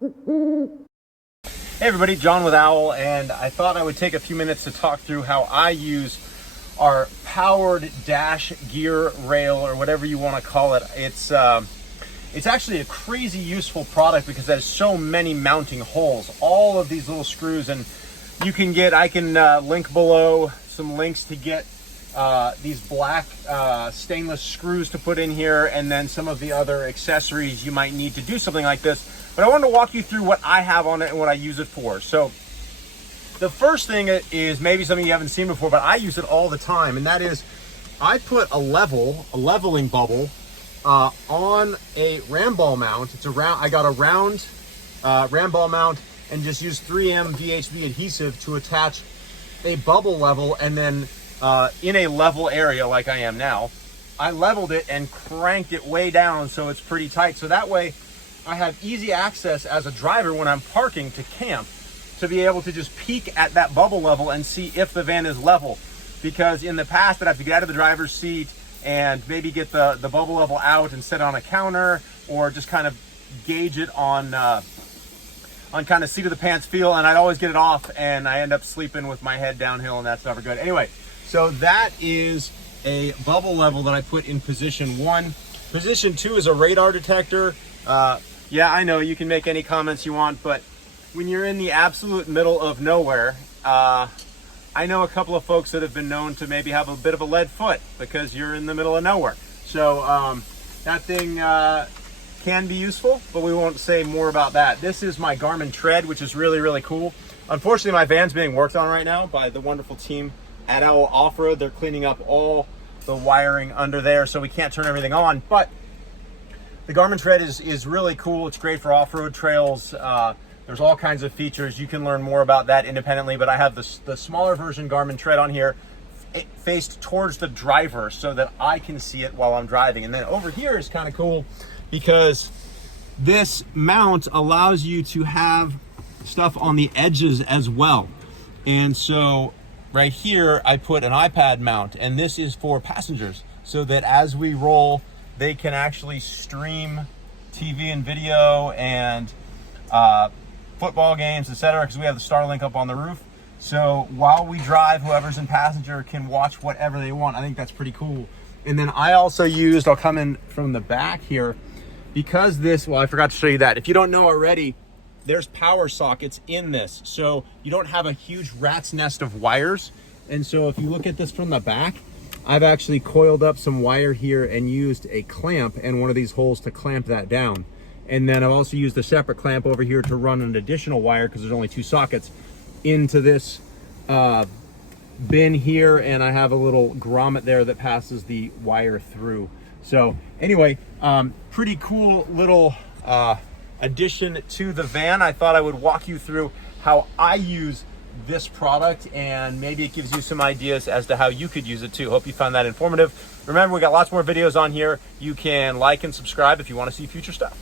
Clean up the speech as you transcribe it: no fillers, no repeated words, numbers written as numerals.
Hey everybody, John with Owl, and I thought I would take a few minutes to talk through how I use our powered dash gear rail, or whatever you want to call it. It's actually a crazy useful product because there's so many mounting holes, all of these little screws, and I can link below some links to get these black stainless screws to put in here, and then some of the other accessories you might need to do something like this. But I wanted to walk you through what I have on it and what I use it for. So the first thing is maybe something you haven't seen before, but I use it all the time, and that is I put a leveling bubble on a ram ball mount. I got a round ram ball mount and just used 3M VHB adhesive to attach a bubble level, and then in a level area like I am now, I leveled it and cranked it way down so it's pretty tight. So that way I have easy access as a driver when I'm parking to camp to be able to just peek at that bubble level and see if the van is level. Because in the past, I'd have to get out of the driver's seat and maybe get the bubble level out and set it on a counter, or just kind of gauge it on kind of seat of the pants feel, and I'd always get it off and I end up sleeping with my head downhill, and that's never good. Anyway, so that is a bubble level that I put in position 1. Position 2 is a radar detector. Yeah, I know you can make any comments you want, but when you're in the absolute middle of nowhere, I know a couple of folks that have been known to maybe have a bit of a lead foot because you're in the middle of nowhere. So that thing can be useful, but we won't say more about that. This is my Garmin Tread, which is really, really cool. Unfortunately, my van's being worked on right now by the wonderful team at Owl Off-Road. They're cleaning up all the wiring under there, so we can't turn everything on, but the Garmin Tread is really cool. It's great for off-road trails. There's all kinds of features. You can learn more about that independently, but I have the smaller version Garmin Tread on here, faced towards the driver so that I can see it while I'm driving. And then over here is kind of cool because this mount allows you to have stuff on the edges as well. And so right here, I put an iPad mount, and this is for passengers so that as we roll, they can actually stream TV and video and football games, etc., because we have the Starlink up on the roof. So while we drive, whoever's in passenger can watch whatever they want. I think that's pretty cool. And then I also I'll come in from the back here, because I forgot to show you that. If you don't know already, there's power sockets in this. So you don't have a huge rat's nest of wires. And so if you look at this from the back, I've actually coiled up some wire here and used a clamp and one of these holes to clamp that down. And then I've also used a separate clamp over here to run an additional wire, because there's only 2 sockets, into this bin here, and I have a little grommet there that passes the wire through. So anyway, pretty cool little addition to the van. I thought I would walk you through how I use this product, and maybe it gives you some ideas as to how you could use it too. Hope you found that informative. Remember, we got lots more videos on here. You can like and subscribe if you want to see future stuff.